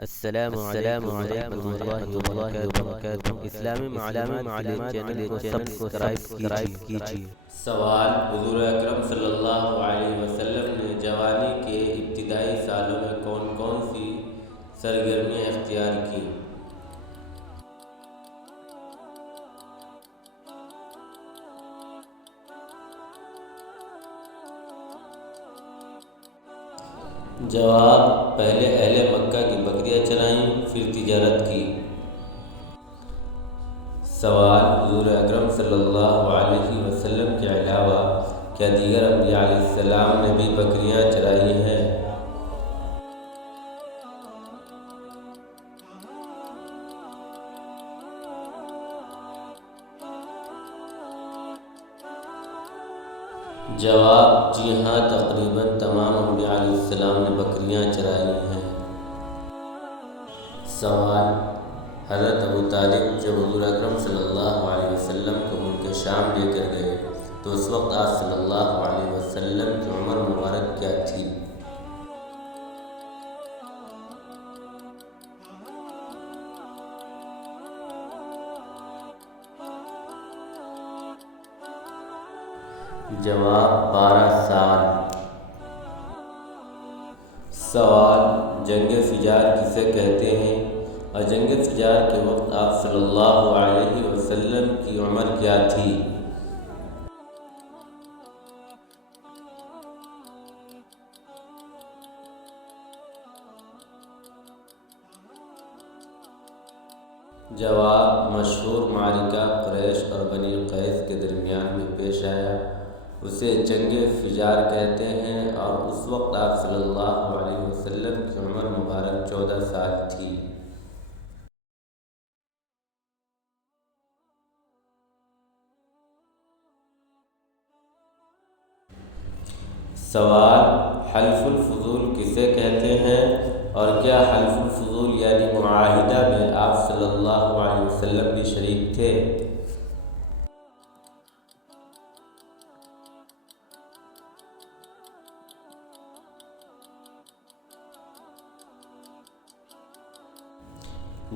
السلام علیکم ورحمۃ اللہ وبرکاتہ۔ اسلامی معلومات چینل کو سبسکرائب کیجیے۔ سوال: حضور اکرم صلی اللہ علیہ وسلم نے جوانی کے ابتدائی سالوں میں کون کون سی سرگرمیاں اختیار کی؟ جواب: پہلے اہل مکہ کی بکریاں چرائیں، پھر تجارت کی۔ سوال: حضور اکرم صلی اللہ علیہ وسلم کے علاوہ کیا دیگر انبیاء علیہ السلام نے بھی بکریاں چرائی ہیں؟ جواب: جی ہاں، تقریباً تمام انبیاء علیہ السلام نے بکریاں چرائی ہیں۔ سوال: حضرت ابو طالب جب حضور اکرم صلی اللہ علیہ وسلم کو ملک شام لے کر گئے تو اس وقت آپ صلی اللہ علیہ وسلم کی عمر مبارک کیا تھی؟ جواب: 12 سال۔ سوال: جنگ فجار کسے کہتے ہیں اور جنگ فجار کے وقت آپ صلی اللہ علیہ وسلم کی عمر کیا تھی؟ جواب: مشہور معرکہ قریش اور بنی قیس کے درمیان میں پیش آیا، اسے جنگ فجار کہتے ہیں، اور اس وقت آپ صلی اللہ علیہ وسلم کی عمر مبارک 14 سال تھی۔ سوال: حلف الفضول کسے کہتے ہیں اور کیا حلف الفضول یعنی معاہدہ میں آپ صلی اللہ علیہ وسلم بھی شریک تھے؟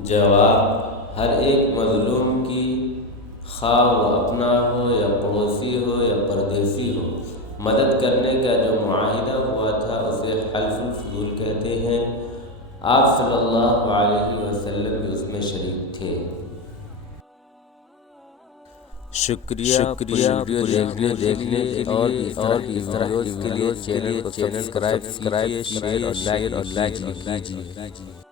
جواب: ہر ایک مظلوم کی، خواہ وہ اپنا ہو یا پڑوسی ہو یا پردیسی ہو، مدد کرنے کا جو معاہدہ ہوا تھا اسے حلف الفضول کہتے ہیں۔ آپ صلی اللہ علیہ وسلم بھی اس میں شریک تھے۔ شکریہ ویڈیو دیکھنے کے اور بھی اس طرح کی ویڈیوز کے لیے چینل کو سبسکرائب کیجیے، شیئر اور لائک کیجیے۔